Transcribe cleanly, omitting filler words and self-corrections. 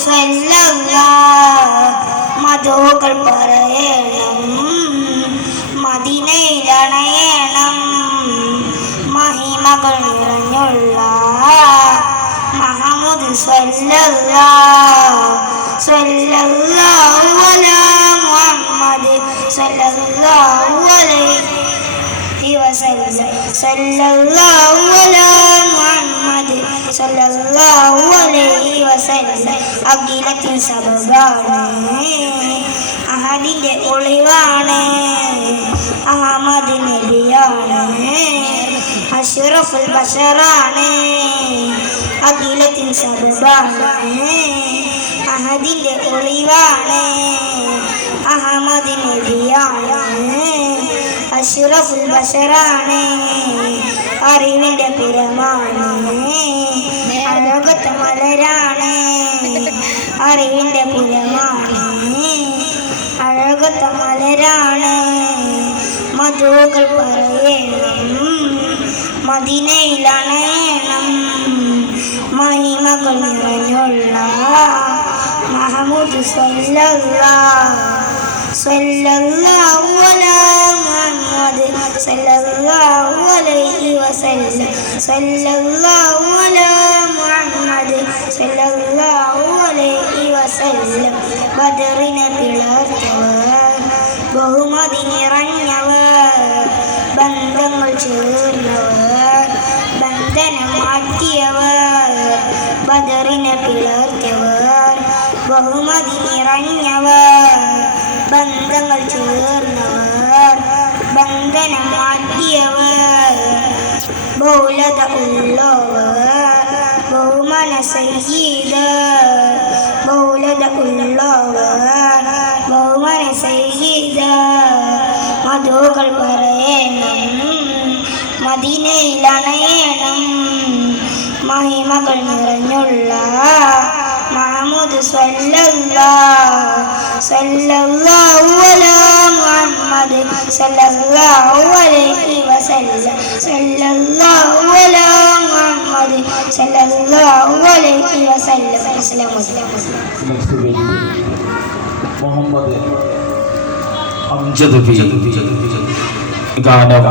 സ്വല്ലല്ലാഹ് മധുകൾ പറയണം മദീനയിലണയണം മഹിമകൾ നിറഞ്ഞുള്ള മുഹമ്മദ് സ്വല്ലല്ലാഹ് സ്വല്ലല്ലാഹു അലാ മുഹമ്മദ് സ്വല്ലല്ലാഹു അലൈഹി വസല്ലം സ്വല്ലല്ലാഹു അലാ മുഹമ്മദ് സ്വല്ലല്ലാഹു അലൈഹി വസല്ലം അഖിലത്തിൻ സബബാണ് അഹദിന്റെ ഒളിവാണ് അഹമ്മദ് നബിയാണ് അഷ്റഫുൽ ബശറാണ് അഖിലത്തിൻ സബബാണ് അഹദിന്റെ ഒളിവാണ് അഹമ്മദ് നബിയാണ് അഷ്റഫുൽ ബശറാണ് അറിവിന്റെ പുരമാണ് അഴകത്തെ മലരാണ് അറിവിന്റെ പുരമാണ് അഴകത്തെ മലരാണ് മധുകൾ പറയണം മദീനയിലണയണം മഹിമകൾ നിറഞ്ഞുള്ള മുഹമ്മദ് സ്വല്ലല്ലാഹു അലാ മുഹമ്മദ് സ്വല്ലല്ലാഹു അലൈഹി വസല്ലം സ്വല്ലല്ലാഹു അലാ മുഹമ്മദ് സ്വല്ലല്ലാഹു അലൈഹി വസല്ലം ബദറിനെ പിളർത്തവർ ബഹുമതി നിറഞ്ഞവർ ബന്ധങ്ങൾ ചേർന്നവർ ബന്ധനം മാറ്റിയവർ ബദറിനെ പിളർത്തവർ ബഹുമതി നിറഞ്ഞവർ ബന്ധങ്ങൾ ചേർന്നവർ ബന്ധനം മാറ്റിയവർ ബഹുലത ഉള്ളവർ ബഹുമാന സയ്യിദ ബഹുലത ഉള്ളവർ ബഹുമാന സയ്യിദ മധുകൾ പറയണം മദീനയിലണയണം മഹിമകൾ നിറഞ്ഞുള്ള മുഹമ്മദ് സ്വല്ലല്ലാഹു അലാ മുഹമ്മദ് സ്വല്ലല്ലാഹു അലൈഹി വസല്ലം സ്വല്ലല്ലാഹു അലാ മുഹമ്മദ് സ്വല്ലല്ലാഹു അലൈഹി വസല്ലം. അസ്സലാമു അലൈക്കും. മുഹമ്മദ് അംജദ് ഗാനം